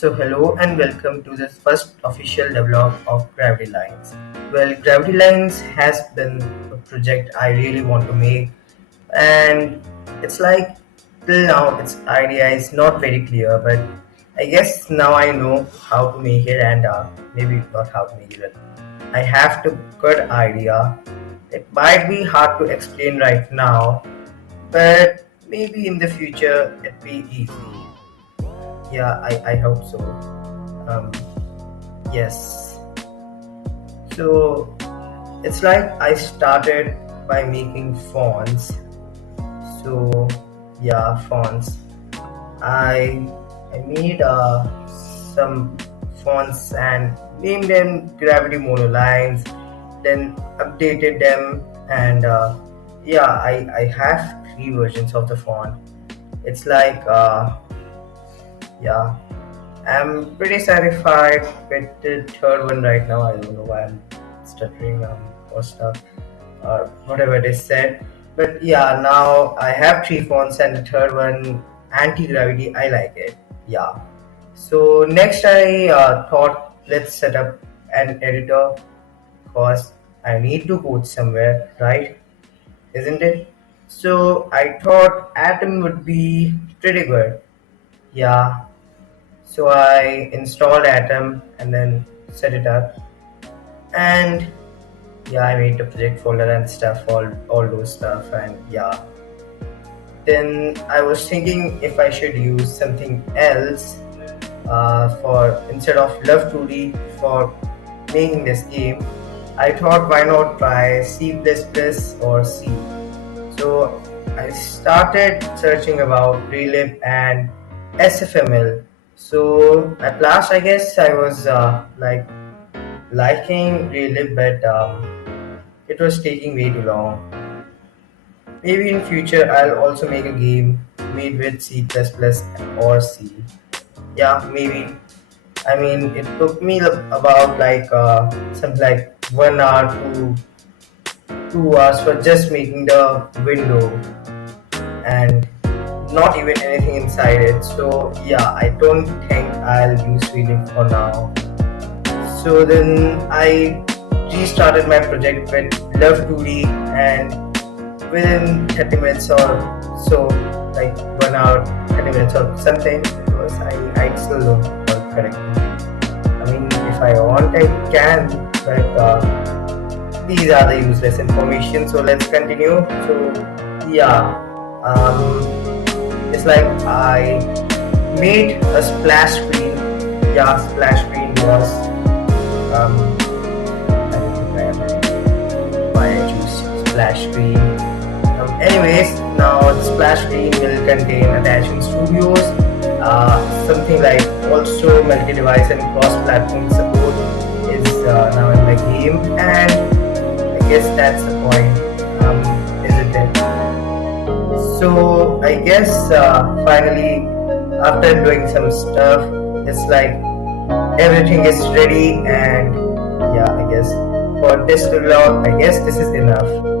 Hello and welcome to the first official devlog of Gravity Lines. Well, Gravity Lines has been a project I really want to make, and it's like till now its idea is not very clear, but I guess now I know how to make it and maybe not how to make it. I have the good idea. It might be hard to explain right now, but maybe in the future it'd be easy. Yeah, I hope so. Um, yes. So it's like I started by making fonts. So yeah, fonts. I I made some fonts and named them gravity monolines. Then updated them and yeah, I have three versions of the font. It's like yeah, I'm pretty satisfied with the third one right now. I don't know why I'm stuttering or stuff or whatever it is said. But yeah, now I have three phones and the third one, anti-gravity, I like it. Yeah. So next I thought let's set up an editor because I need to code somewhere, right? Isn't it? So I thought Atom would be pretty good. Yeah, so I installed Atom and then set it up. And yeah, I made the project folder and stuff, all those stuff. And yeah, then I was thinking if I should use something else for instead of Love 2D for making this game. I thought why not try C++ or C. So I started searching about Relib and SFML. So at last, I guess I was like liking Relive, but it was taking way too long. Maybe in future I'll also make a game made with C++ or C. Yeah, maybe. I mean, it took me about like something like 1 hour to 2 hours for just making the window and not even anything inside it. So yeah, I don't think I'll use Relive for now. So then I restarted my project with Love 2D and within 30 minutes or so, like 1 hour, 30 minutes or something, because I still don't recall correctly. I mean, if I want, I can, but these are the useless information. So let's continue. So yeah, it's like I made a splash screen. Yeah, splash screen was I don't know why I choose splash screen. Anyways, now the splash screen will contain attaching studios, something like also multi-device and cross-platform support is now in the game, and I guess that's the point, isn't it? So I guess finally, after doing some stuff, it's like everything is ready, and yeah, I guess for this vlog, I guess this is enough.